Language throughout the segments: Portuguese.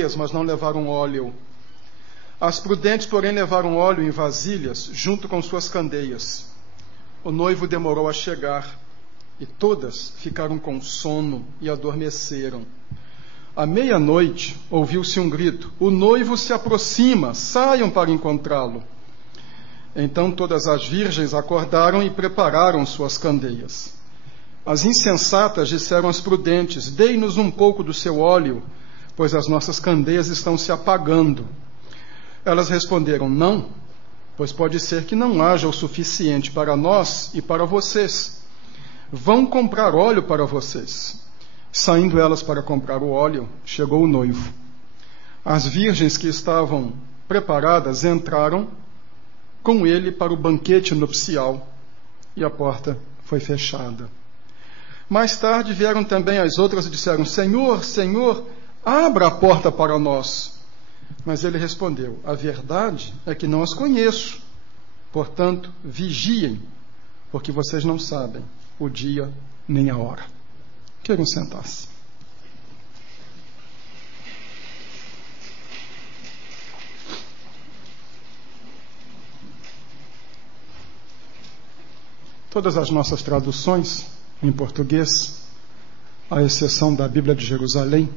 mas não levaram óleo. As prudentes, porém, levaram óleo em vasilhas, junto com suas candeias. O noivo demorou a chegar, e todas ficaram com sono e adormeceram. À meia-noite, ouviu-se um grito: o noivo se aproxima, saiam para encontrá-lo. Então todas as virgens acordaram e prepararam suas candeias. As insensatas disseram às prudentes: dei-nos um pouco do seu óleo, pois as nossas candeias estão se apagando. Elas responderam: não, pois pode ser que não haja o suficiente para nós e para vocês. Vão comprar óleo para vocês. Saindo elas para comprar o óleo, chegou o noivo. As virgens que estavam preparadas entraram com ele para o banquete nupcial, e a porta foi fechada. Mais tarde vieram também as outras e disseram: Senhor, Senhor, abra a porta para nós. Mas ele respondeu: a verdade é que não as conheço. Portanto, vigiem, porque vocês não sabem o dia nem a hora. Queiram sentar-se. Todas as nossas traduções em português, à exceção da Bíblia de Jerusalém,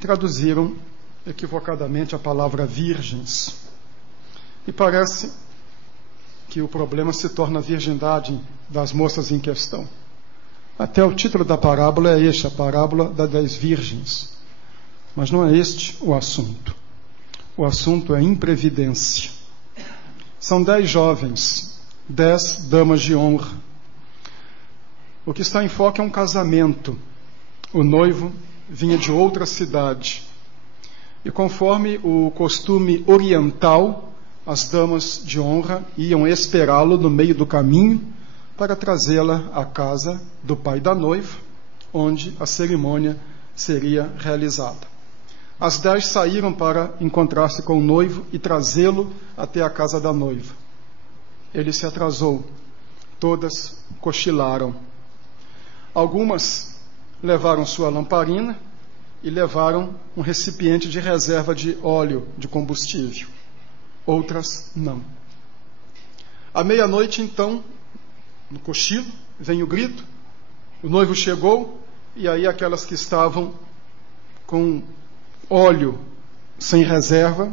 traduziram equivocadamente a palavra virgens. E parece que o problema se torna a virgindade das moças em questão. Até o título da parábola é este, a parábola das 10 virgens. Mas não é este o assunto. O assunto é imprevidência. São 10 jovens, 10 damas de honra. O que está em foco é um casamento. O noivo vinha de outra cidade. E conforme o costume oriental, as damas de honra iam esperá-lo no meio do caminho para trazê-la à casa do pai da noiva, onde a cerimônia seria realizada. As 10 saíram para encontrar-se com o noivo e trazê-lo até a casa da noiva. Ele se atrasou. Todas cochilaram. Algumas levaram sua lamparina e levaram um recipiente de reserva de óleo de combustível. Outras não. À meia-noite, então, no cochilo, vem o grito, o noivo chegou, e aí aquelas que estavam com óleo sem reserva,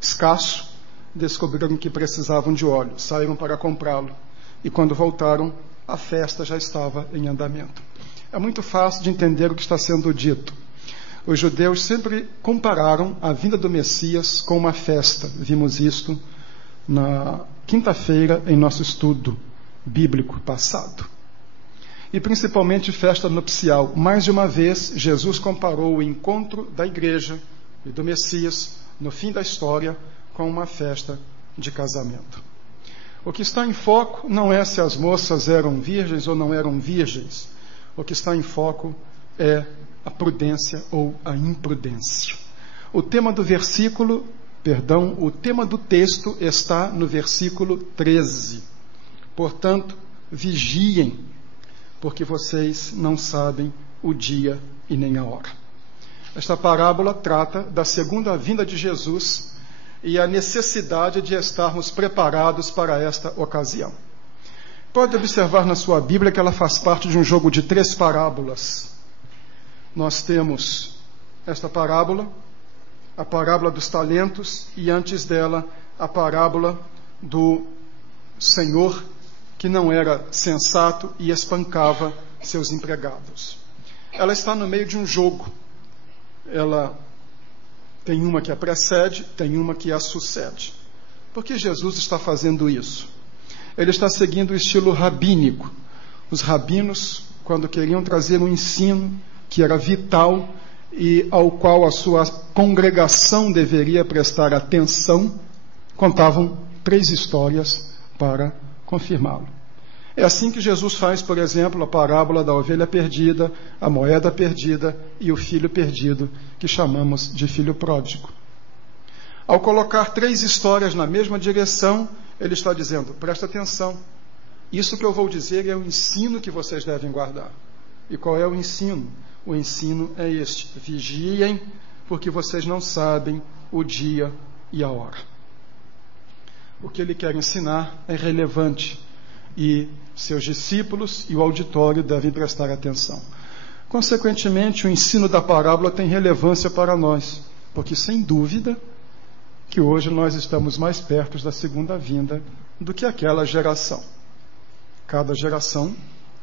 escasso, descobriram que precisavam de óleo, saíram para comprá-lo, e quando voltaram, a festa já estava em andamento. É muito fácil de entender o que está sendo dito. Os judeus sempre compararam a vinda do Messias com uma festa. Vimos isto na quinta-feira em nosso estudo bíblico passado. E principalmente festa nupcial. Mais de uma vez, Jesus comparou o encontro da igreja e do Messias no fim da história com uma festa de casamento. O que está em foco não é se as moças eram virgens ou não eram virgens. O que está em foco é a prudência ou a imprudência. O tema do texto está no versículo 13. Portanto, vigiem, porque vocês não sabem o dia e nem a hora. Esta parábola trata da segunda vinda de Jesus e a necessidade de estarmos preparados para esta ocasião. Pode observar na sua Bíblia que ela faz parte de um jogo de 3 parábolas. Nós temos esta parábola, a parábola dos talentos, e antes dela a parábola do senhor que não era sensato e espancava seus empregados. Ela está no meio de um jogo. Ela tem uma que a precede, tem uma que a sucede. Por que Jesus está fazendo isso? Ele está seguindo o estilo rabínico. Os rabinos, quando queriam trazer um ensino que era vital e ao qual a sua congregação deveria prestar atenção, contavam 3 histórias para confirmá-lo. É assim que Jesus faz, por exemplo, a parábola da ovelha perdida, a moeda perdida e o filho perdido, que chamamos de filho pródigo. Ao colocar 3 histórias na mesma direção, ele está dizendo: presta atenção, isso que eu vou dizer é o ensino que vocês devem guardar. E qual é o ensino? O ensino é este: vigiem, porque vocês não sabem o dia e a hora. O que ele quer ensinar é relevante e seus discípulos e o auditório devem prestar atenção. Consequentemente, o ensino da parábola tem relevância para nós, porque sem dúvida que hoje nós estamos mais perto da segunda vinda do que aquela geração. Cada geração,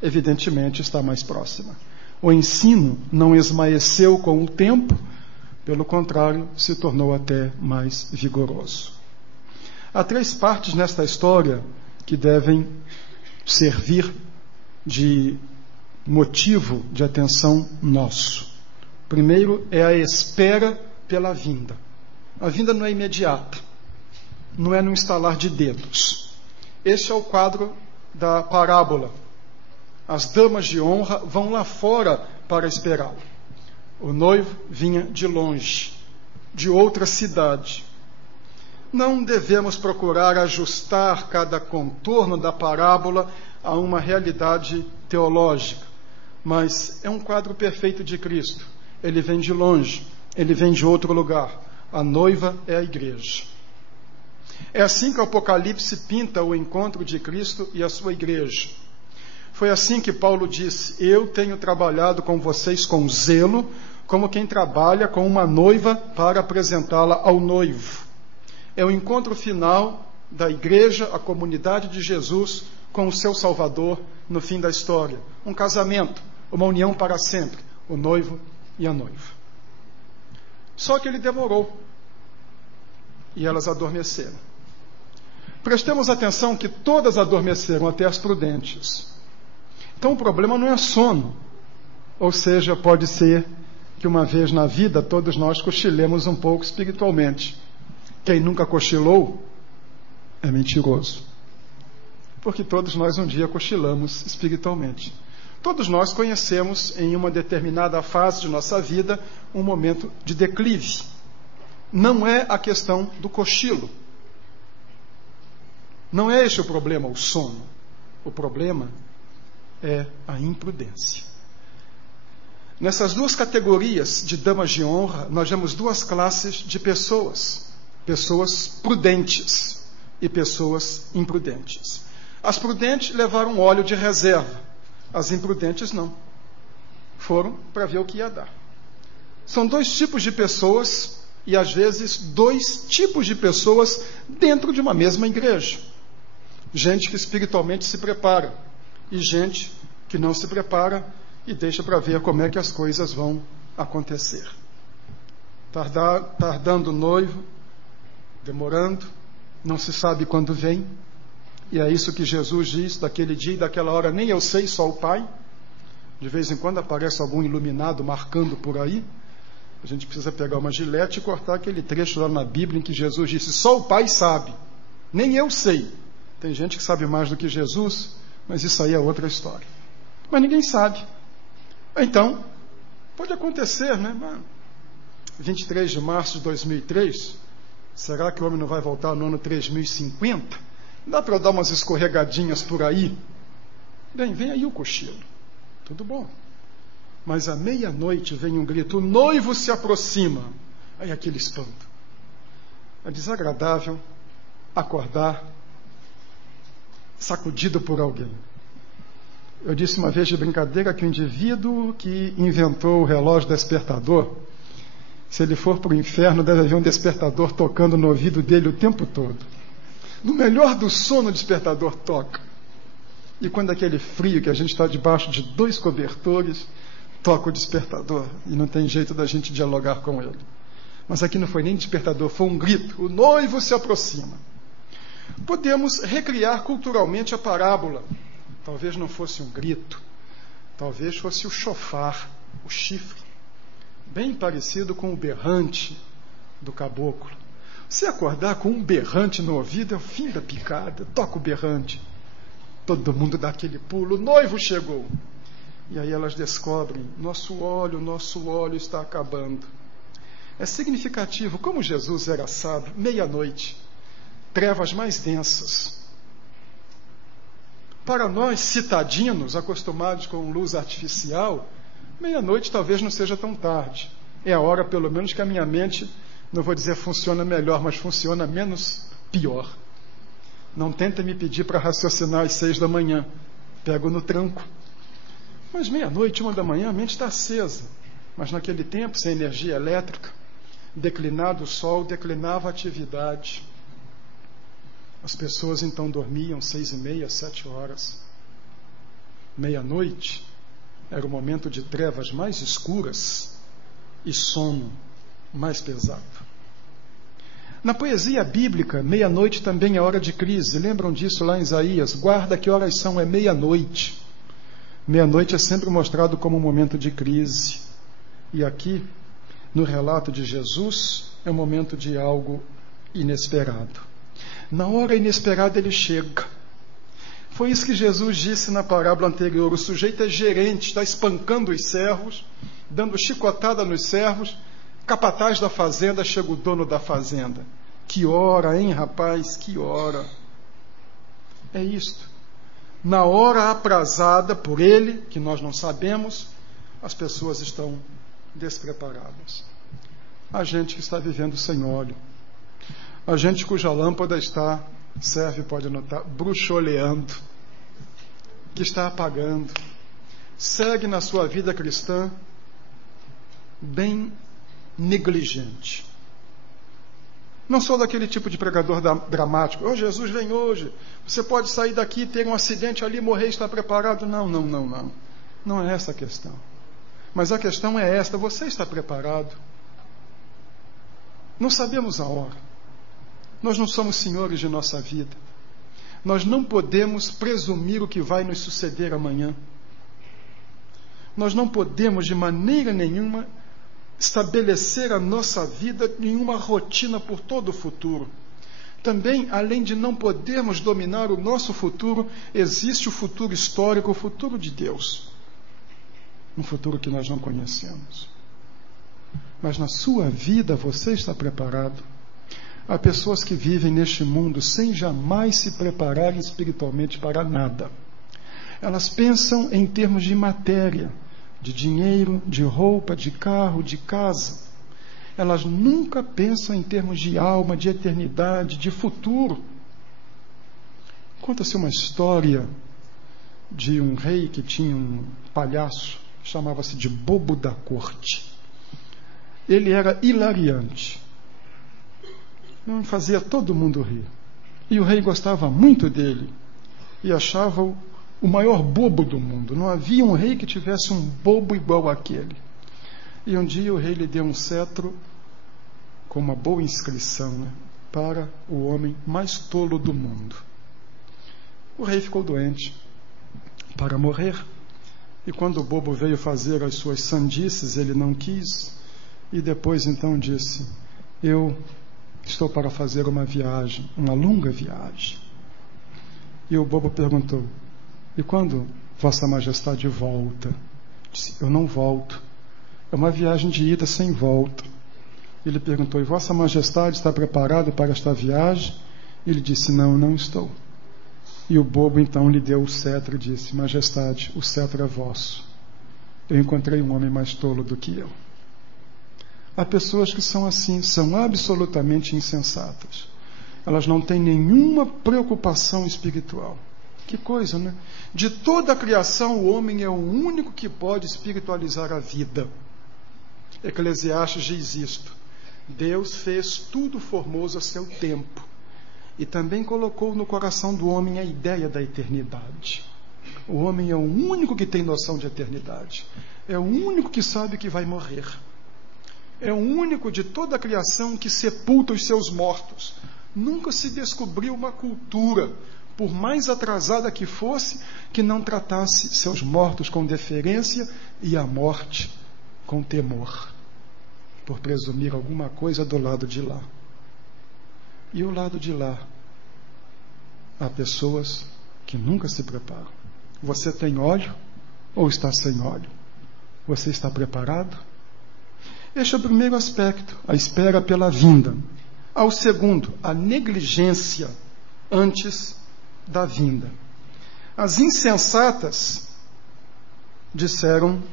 evidentemente, está mais próxima. O ensino não esmaeceu com o tempo, pelo contrário, se tornou até mais vigoroso. Há 3 partes nesta história que devem servir de motivo de atenção nosso. Primeiro é a espera pela vinda. A vinda não é imediata, não é no estalar de dedos. Este é o quadro da parábola. As damas de honra vão lá fora para esperá-lo. O noivo vinha de longe, de outra cidade. Não devemos procurar ajustar cada contorno da parábola a uma realidade teológica, mas é um quadro perfeito de Cristo. Ele vem de longe, ele vem de outro lugar. A noiva é a igreja. É assim que o Apocalipse pinta o encontro de Cristo e a sua igreja. Foi assim que Paulo disse: eu tenho trabalhado com vocês com zelo, como quem trabalha com uma noiva para apresentá-la ao noivo. É o encontro final da igreja, a comunidade de Jesus, com o seu Salvador no fim da história. Um casamento, uma união para sempre, o noivo e a noiva. Só que ele demorou e elas adormeceram. Prestemos atenção que todas adormeceram, até as prudentes. Então o problema não é sono, ou seja, pode ser que uma vez na vida todos nós cochilemos um pouco espiritualmente. Quem nunca cochilou é mentiroso, porque todos nós um dia cochilamos espiritualmente. Todos nós conhecemos em uma determinada fase de nossa vida um momento de declive. Não é a questão do cochilo. Não é este o problema, o sono. O problema é a imprudência. Nessas 2 categorias de damas de honra, nós vemos 2 classes de pessoas. Pessoas prudentes e pessoas imprudentes. As prudentes levaram óleo de reserva. As imprudentes não. Foram para ver o que ia dar. São 2 tipos de pessoas e, às vezes, 2 tipos de pessoas dentro de uma mesma igreja. Gente que espiritualmente se prepara e gente que não se prepara e deixa para ver como é que as coisas vão acontecer. Tardando o noivo, demorando, não se sabe quando vem. E é isso que Jesus diz: daquele dia e daquela hora nem eu sei, só o Pai. De vez em quando aparece algum iluminado marcando por aí. A gente precisa pegar uma gilete e cortar aquele trecho lá na Bíblia em que Jesus disse: só o Pai sabe, nem eu sei. Tem gente que sabe mais do que Jesus, mas isso aí é outra história. Mas ninguém sabe. Então, pode acontecer, né? 23 de março de 2003, será que o homem não vai voltar no ano 3050? Dá para eu dar umas escorregadinhas por aí? Bem, vem aí o cochilo. Tudo bom. Mas à meia-noite vem um grito: o noivo se aproxima. Aí aquele espanto. É desagradável acordar sacudido por alguém. Eu disse uma vez de brincadeira que o indivíduo que inventou o relógio despertador, se ele for para o inferno, deve haver um despertador tocando no ouvido dele o tempo todo. No melhor do sono, o despertador toca. E quando aquele frio, que a gente está debaixo de 2 cobertores, toca o despertador e não tem jeito da gente dialogar com ele. Mas aqui não foi nem despertador, foi um grito: o noivo se aproxima. Podemos recriar culturalmente a parábola. Talvez não fosse um grito, talvez fosse o chofar, o chifre, bem parecido com o berrante do caboclo. Se acordar com um berrante no ouvido é o fim da picada. Toca o berrante, todo mundo dá aquele pulo: o noivo chegou. E aí elas descobrem: nosso óleo está acabando. É significativo como Jesus era sábio. Meia-noite, trevas mais densas. Para nós citadinos, acostumados com luz artificial, meia-noite talvez não seja tão tarde. é a hora, pelo menos, que a minha mente, não vou dizer funciona melhor, mas funciona menos pior. Não tenta me pedir para raciocinar às 6 da manhã. Pego no tranco. Mas meia-noite, 1 da manhã, a mente está acesa. Mas naquele tempo, sem energia elétrica, declinado o sol, declinava a atividade. As pessoas então dormiam 6h30, 7 horas. Meia-noite era o momento de trevas mais escuras e sono mais pesado. Na poesia bíblica, meia-noite também é hora de crise. Lembram disso lá em Isaías? Guarda que horas são, é meia-noite. Meia-noite é sempre mostrado como um momento de crise. E aqui, no relato de Jesus, é um momento de algo inesperado. Na hora inesperada ele chega. Foi isso que Jesus disse na parábola anterior. O sujeito é gerente, está espancando os servos, dando chicotada nos servos. Capataz da fazenda, chega o dono da fazenda. Que hora, hein, rapaz? Que hora. É isto. Na hora aprazada por ele, que nós não sabemos, as pessoas estão despreparadas. A gente que está vivendo sem óleo. A gente cuja lâmpada está, serve, pode anotar, bruxoleando, que está apagando. Segue na sua vida cristã bem negligente. Não sou daquele tipo de pregador dramático. Oh, Jesus vem hoje. Você pode sair daqui, ter um acidente ali, morrer, estar preparado. Não. Não é essa a questão. Mas a questão é esta. Você está preparado? Não sabemos a hora. Nós não somos senhores de nossa vida. Nós não podemos presumir o que vai nos suceder amanhã. Nós não podemos, de maneira nenhuma, estabelecer a nossa vida em uma rotina por todo o futuro. Também, além de não podermos dominar o nosso futuro, existe o futuro histórico, o futuro de Deus. Um futuro que nós não conhecemos. Mas na sua vida você está preparado? Há pessoas que vivem neste mundo sem jamais se prepararem espiritualmente para nada. Elas pensam em termos de matéria, de dinheiro, de roupa, de carro, de casa. Elas nunca pensam em termos de alma, de eternidade, de futuro. Conta-se uma história de um rei que tinha um palhaço, chamava-se de Bobo da Corte. Ele era hilariante. Fazia todo mundo rir. E o rei gostava muito dele. E achava-o o maior bobo do mundo. Não havia um rei que tivesse um bobo igual àquele. E um dia o rei lhe deu um cetro com uma boa inscrição, para o homem mais tolo do mundo. O rei ficou doente para morrer. E quando o bobo veio fazer as suas sandices, ele não quis. E depois então disse: eu estou para fazer uma viagem, uma longa viagem. E o bobo perguntou: e quando Vossa Majestade volta? Disse: eu não volto. É uma viagem de ida sem volta. Ele perguntou: e Vossa Majestade está preparado para esta viagem? Ele disse: não estou. E o bobo então lhe deu o cetro e disse: Majestade, o cetro é vosso. Eu encontrei um homem mais tolo do que eu. Há pessoas que são assim, são absolutamente insensatas. Elas não têm nenhuma preocupação espiritual. Que coisa, né? De toda a criação, o homem é o único que pode espiritualizar a vida. Eclesiastes diz isto: Deus fez tudo formoso a seu tempo e também colocou no coração do homem a ideia da eternidade. O homem é o único que tem noção de eternidade. É o único que sabe que vai morrer. É o único de toda a criação que sepulta os seus mortos. Nunca se descobriu uma cultura, por mais atrasada que fosse, que não tratasse seus mortos com deferência e a morte com temor, por presumir alguma coisa do lado de lá. E o lado de lá, há pessoas que nunca se preparam. Você tem óleo ou está sem óleo? Você está preparado? Este é o primeiro aspecto, a espera pela vinda. Ao segundo, a negligência antes da vinda. As insensatas disseram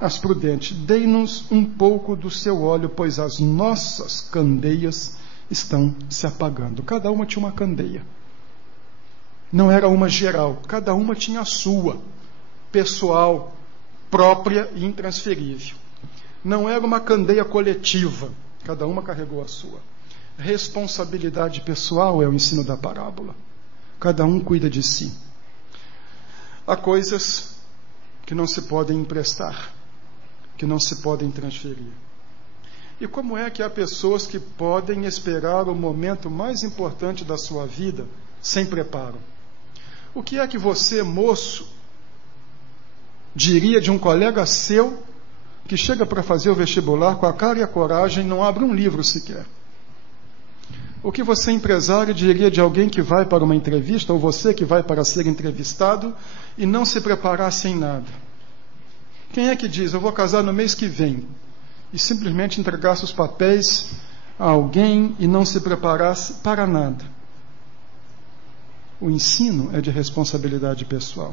as prudentes: dei-nos um pouco do seu óleo, pois as nossas candeias estão se apagando. Cada uma tinha uma candeia. Não era uma geral, cada uma tinha a sua, pessoal, própria e intransferível. Não era uma candeia coletiva, cada uma carregou a sua. Responsabilidade pessoal é o ensino da parábola. Cada um cuida de si. Há coisas que não se podem emprestar, que não se podem transferir. E como é que há pessoas que podem esperar o momento mais importante da sua vida sem preparo? O que é que você, moço, diria de um colega seu que chega para fazer o vestibular com a cara e a coragem, não abre um livro sequer? O que você, empresário, diria de alguém que vai para uma entrevista, ou você que vai para ser entrevistado, e não se preparar sem nada? Quem é que diz: eu vou casar no mês que vem, e simplesmente entregasse os papéis a alguém e não se preparasse para nada? O ensino é de responsabilidade pessoal.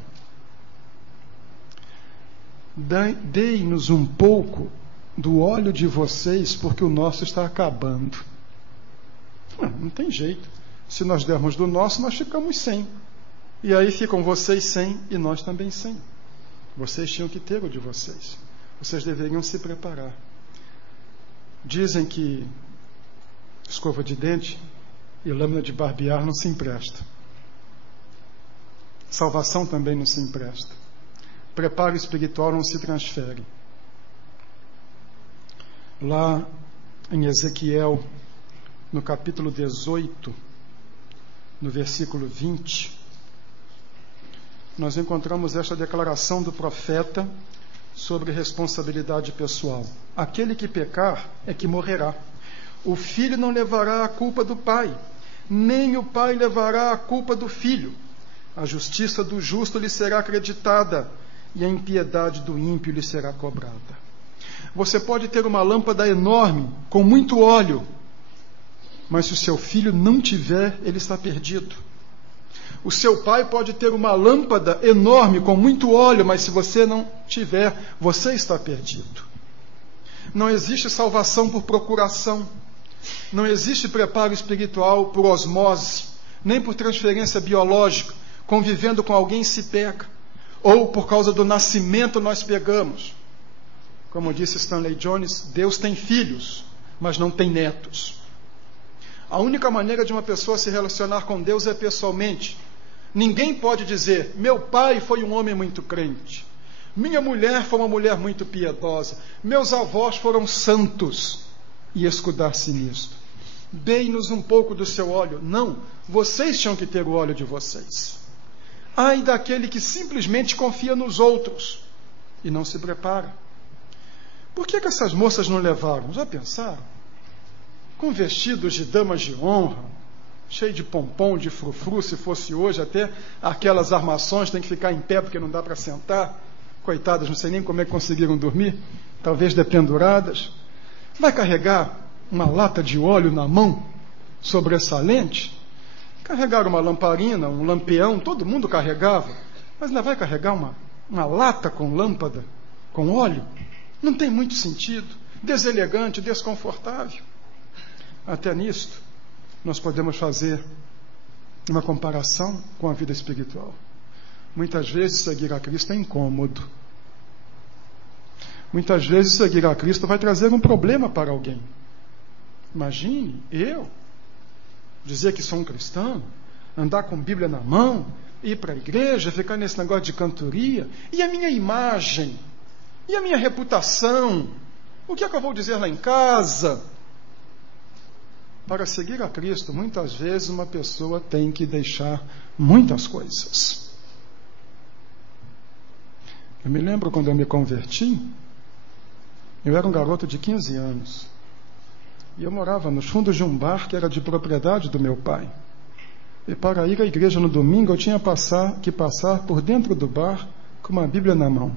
Dei-nos um pouco do óleo de vocês, porque o nosso está acabando. Não tem jeito. Se nós dermos do nosso, nós ficamos sem. E aí ficam vocês sem e nós também sem. Vocês tinham que ter o de vocês. Vocês deveriam se preparar. Dizem que escova de dente e lâmina de barbear não se empresta. Salvação também não se empresta. Preparo espiritual não se transfere. Lá em Ezequiel, no capítulo 18, no versículo 20, nós encontramos esta declaração do profeta sobre responsabilidade pessoal. Aquele que pecar é que morrerá. O filho não levará a culpa do pai, nem o pai levará a culpa do filho. A justiça do justo lhe será acreditada, e a impiedade do ímpio lhe será cobrada. Você pode ter uma lâmpada enorme, com muito óleo, mas se o seu filho não tiver, ele está perdido. O seu pai pode ter uma lâmpada enorme, com muito óleo, mas se você não tiver, você está perdido. Não existe salvação por procuração. Não existe preparo espiritual por osmose, nem por transferência biológica. Convivendo com alguém se pega, ou por causa do nascimento nós pegamos. Como disse Stanley Jones, Deus tem filhos, mas não tem netos. A única maneira de uma pessoa se relacionar com Deus é pessoalmente. Ninguém pode dizer: meu pai foi um homem muito crente, minha mulher foi uma mulher muito piedosa, meus avós foram santos, e escudar-se nisto. Dei-nos um pouco do seu óleo. Não, vocês tinham que ter o óleo de vocês. Ai daquele que simplesmente confia nos outros e não se prepara. Por que essas moças não levaram? Já pensaram? Com vestidos de damas de honra, cheio de pompom, de frufru, se fosse hoje, até aquelas armações tem que ficar em pé porque não dá para sentar. Coitadas, não sei nem como é que conseguiram dormir, talvez dependuradas. Vai carregar uma lata de óleo na mão, sobressalente? Carregar uma lamparina, um lampião, todo mundo carregava, mas ainda vai carregar uma lata com lâmpada, com óleo? Não tem muito sentido, deselegante, desconfortável. Até nisto, nós podemos fazer uma comparação com a vida espiritual. Muitas vezes seguir a Cristo é incômodo. Muitas vezes seguir a Cristo vai trazer um problema para alguém. Imagine, eu dizer que sou um cristão, andar com Bíblia na mão, ir para a igreja, ficar nesse negócio de cantoria, e a minha imagem, e a minha reputação, o que é que eu vou dizer lá em casa? Para seguir a Cristo, muitas vezes uma pessoa tem que deixar muitas coisas. Eu me lembro quando eu me converti, eu era um garoto de 15 anos. E eu morava nos fundos de um bar que era de propriedade do meu pai. E para ir à igreja no domingo, eu tinha que passar por dentro do bar com uma Bíblia na mão.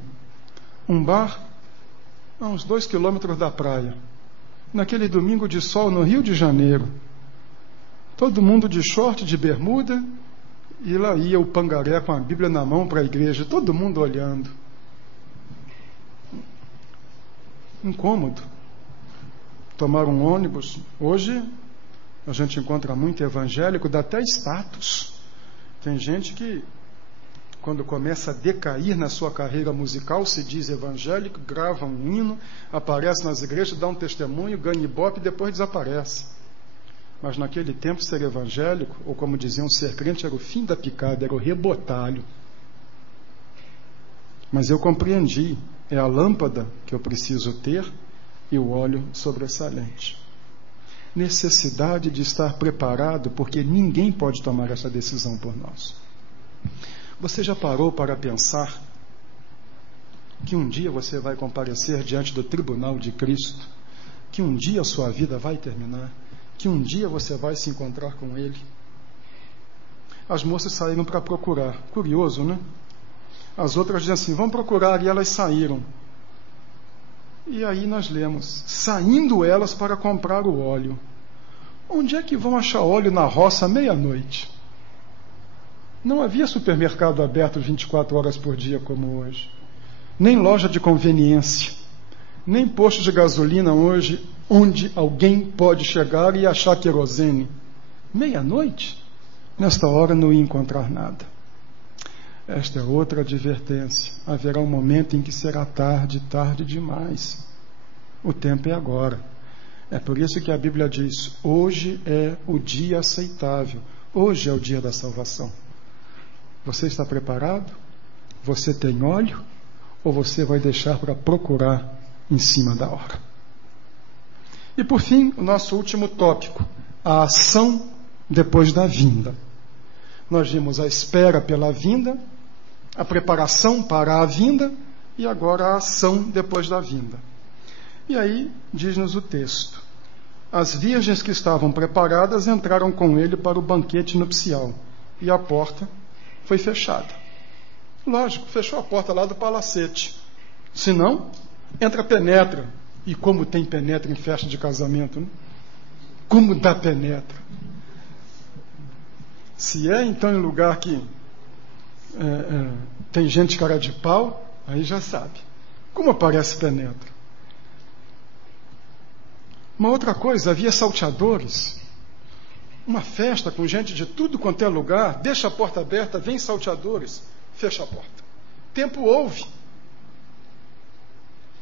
Um bar a uns 2 quilômetros da praia. Naquele domingo de sol no Rio de Janeiro. Todo mundo de short, de bermuda, e lá ia o pangaré com a Bíblia na mão para a igreja, todo mundo olhando. incômodo. Tomar um ônibus, hoje a gente encontra muito evangélico, dá até status. Tem gente que, quando começa a decair na sua carreira musical, se diz evangélico, grava um hino, aparece nas igrejas, dá um testemunho, ganha ibope e depois desaparece. Mas naquele tempo ser evangélico, ou como diziam, ser crente, era o fim da picada, era o rebotalho. Mas eu compreendi, é a lâmpada que eu preciso ter e o óleo sobressalente. Necessidade de estar preparado, porque ninguém pode tomar essa decisão por nós. Você já parou para pensar que um dia você vai comparecer diante do tribunal de Cristo, que um dia a sua vida vai terminar, que um dia você vai se encontrar com Ele? As moças saíram para procurar. Curioso, né? As outras dizem assim, vão procurar, e elas saíram. E aí nós lemos, saindo elas para comprar o óleo. Onde é que vão achar óleo na roça à meia-noite? Não havia supermercado aberto 24 horas por dia como hoje. Nem loja de conveniência. Nem posto de gasolina hoje, onde alguém pode chegar e achar querosene. Meia-noite? Nesta hora não ia encontrar nada. Esta é outra advertência. Haverá um momento em que será tarde, tarde demais. O tempo é agora. É por isso que a Bíblia diz, hoje é o dia aceitável. Hoje é o dia da salvação. Você está preparado? Você tem óleo? Ou você vai deixar para procurar em cima da hora? E por fim, o nosso último tópico, a ação depois da vinda. Nós vimos a espera pela vinda, a preparação para a vinda e agora a ação depois da vinda. E aí, diz-nos o texto, as virgens que estavam preparadas entraram com ele para o banquete nupcial e a porta foi fechada. Lógico, fechou a porta lá do palacete. Se não, entra penetra. E como tem penetra em festa de casamento, né? Como dá penetra. Se é então em lugar que tem gente cara de pau, aí já sabe. Como aparece penetra? Uma outra coisa, havia salteadores. Uma festa com gente de tudo quanto é lugar, deixa a porta aberta, vem salteadores, fecha a porta. Tempo houve.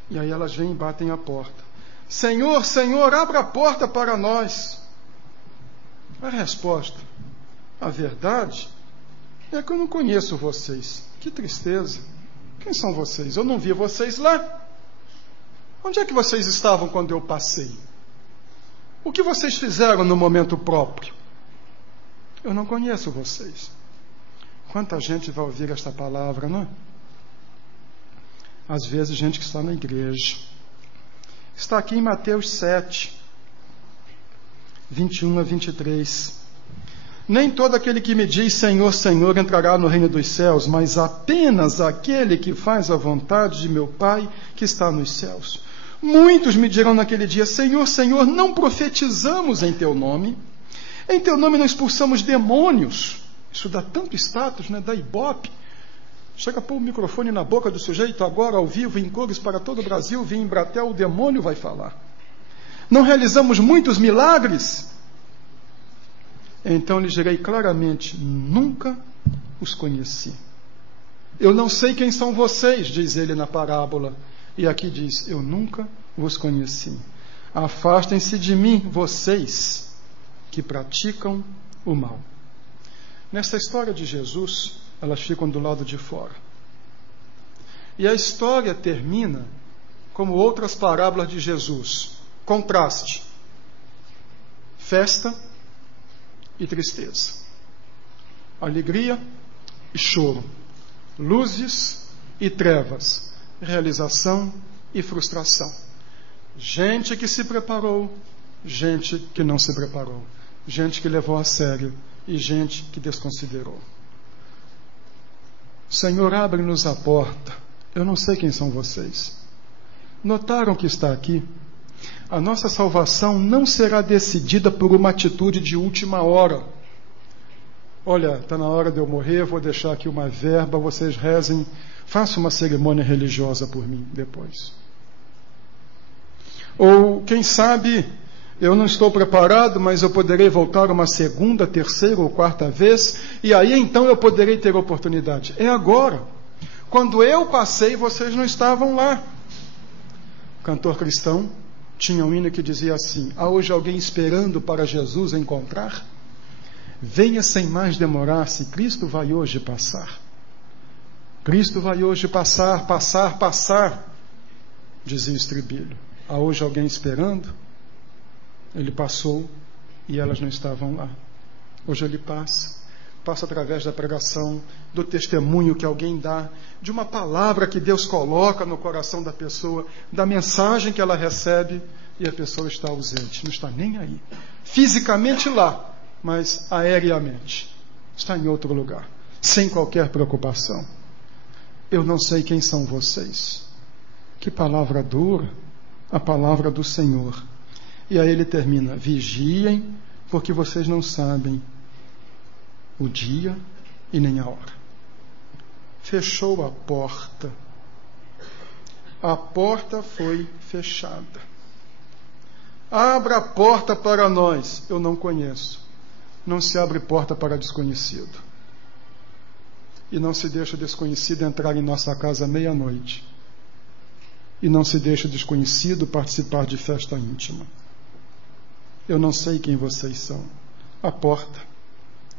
E aí elas vêm e batem a porta. Senhor, Senhor, abra a porta para nós. A resposta, a verdade, é que eu não conheço vocês. Que tristeza. Quem são vocês? Eu não vi vocês lá. Onde é que vocês estavam quando eu passei? O que vocês fizeram no momento próprio? Eu não conheço vocês. Quanta gente vai ouvir esta palavra, não é? Às vezes, gente que está na igreja. Está aqui em Mateus 7, 21 a 23. Nem todo aquele que me diz Senhor, Senhor entrará no reino dos céus, mas apenas aquele que faz a vontade de meu Pai que está nos céus. Muitos me dirão naquele dia, Senhor, Senhor, não profetizamos em teu nome? Em teu nome não expulsamos demônios? Isso dá tanto status, né? Dá ibope. Chega a pôr o microfone na boca do sujeito agora, ao vivo, em cores para todo o Brasil, vem em Bratel, o demônio vai falar. Não realizamos muitos milagres? Então lhes direi claramente, nunca os conheci. Eu não sei quem são vocês, diz ele na parábola. E aqui diz, eu nunca vos conheci. Afastem-se de mim, vocês que praticam o mal. Nesta história de Jesus, elas ficam do lado de fora. E a história termina como outras parábolas de Jesus. Contraste. Festa e tristeza. Alegria e choro. Luzes e trevas. Realização e frustração. Gente que se preparou, gente que não se preparou. Gente que levou a sério e gente que desconsiderou. Senhor, abre-nos a porta. Eu não sei quem são vocês. Notaram que está aqui? A nossa salvação não será decidida por uma atitude de última hora. Olha, está na hora de eu morrer, vou deixar aqui uma verba, vocês rezem, façam uma cerimônia religiosa por mim depois. quem sabe, eu não estou preparado, mas eu poderei voltar uma segunda, terceira ou quarta vez, e aí então eu poderei ter oportunidade. É agora. Quando eu passei, vocês não estavam lá. O cantor cristão tinha um hino que dizia assim: há hoje alguém esperando para Jesus encontrar? Venha sem mais demorar, se Cristo vai hoje passar. Cristo vai hoje passar, passar, passar, dizia o estribilho. Há hoje alguém esperando? Ele passou e elas não estavam lá. Hoje ele passa através da pregação, do testemunho que alguém dá, de uma palavra que Deus coloca no coração da pessoa, da mensagem que ela recebe, e a pessoa está ausente, não está nem aí. Fisicamente lá, mas aéreamente está em outro lugar, sem qualquer preocupação. Eu não sei quem são vocês. Que palavra dura, a palavra do Senhor. E aí ele termina: vigiem, porque vocês não sabem o dia e nem a hora. Fechou a porta. A porta foi fechada. Abra a porta para nós. Eu não conheço. Não se abre porta para desconhecido. E não se deixa desconhecido entrar em nossa casa à meia-noite. E não se deixa desconhecido participar de festa íntima. Eu não sei quem vocês são. A porta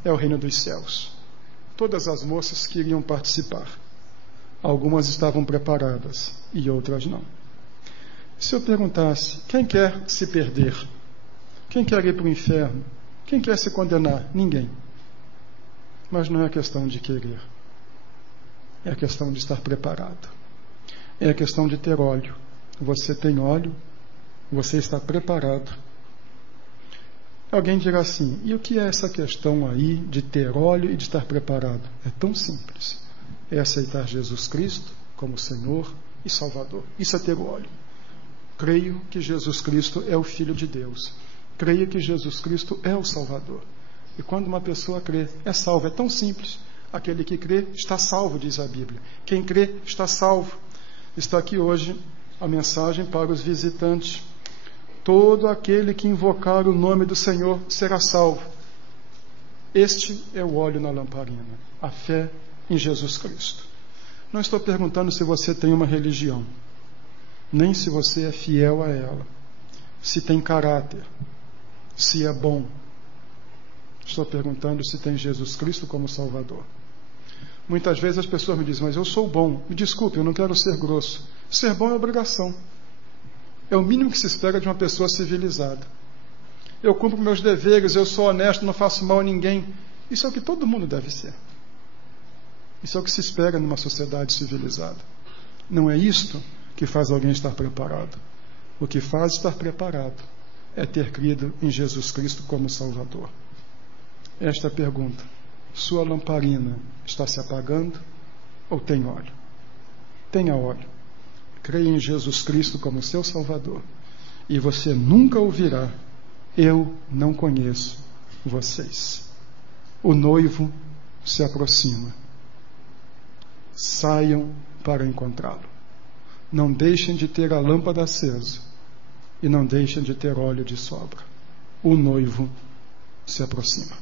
é o reino dos céus. Todas as moças queriam participar. Algumas estavam preparadas e outras não. Se eu perguntasse: quem quer se perder? Quem quer ir para o inferno? Quem quer se condenar? Ninguém. Mas não é questão de querer. É a questão de estar preparado. É a questão de ter óleo. Você tem óleo, você está preparado. Alguém dirá assim: e o que é essa questão aí de ter óleo e de estar preparado? É tão simples. É aceitar Jesus Cristo como Senhor e Salvador. Isso é ter o óleo. Creio que Jesus Cristo é o Filho de Deus. Creio que Jesus Cristo é o Salvador. E quando uma pessoa crê, é salvo. É tão simples. Aquele que crê está salvo, diz a Bíblia. Quem crê está salvo. Está aqui hoje a mensagem para os visitantes. Todo aquele que invocar o nome do Senhor será salvo. Este é o óleo na lamparina, a fé em Jesus Cristo. Não estou perguntando se você tem uma religião, nem se você é fiel a ela, se tem caráter, se é bom. Estou perguntando se tem Jesus Cristo como Salvador. Muitas vezes as pessoas me dizem: mas eu sou bom. Me desculpe, eu não quero ser grosso. Ser bom é obrigação. É o mínimo que se espera de uma pessoa civilizada. Eu cumpro meus deveres, eu sou honesto, não faço mal a ninguém. Isso é o que todo mundo deve ser. Isso é o que se espera numa sociedade civilizada. Não é isto que faz alguém estar preparado. O que faz estar preparado é ter crido em Jesus Cristo como Salvador. Esta é a pergunta: sua lamparina está se apagando ou tem óleo? Tenha óleo. Creia em Jesus Cristo como seu Salvador, e você nunca ouvirá: eu não conheço vocês. O noivo se aproxima. Saiam para encontrá-lo. Não deixem de ter a lâmpada acesa e não deixem de ter óleo de sobra. O noivo se aproxima.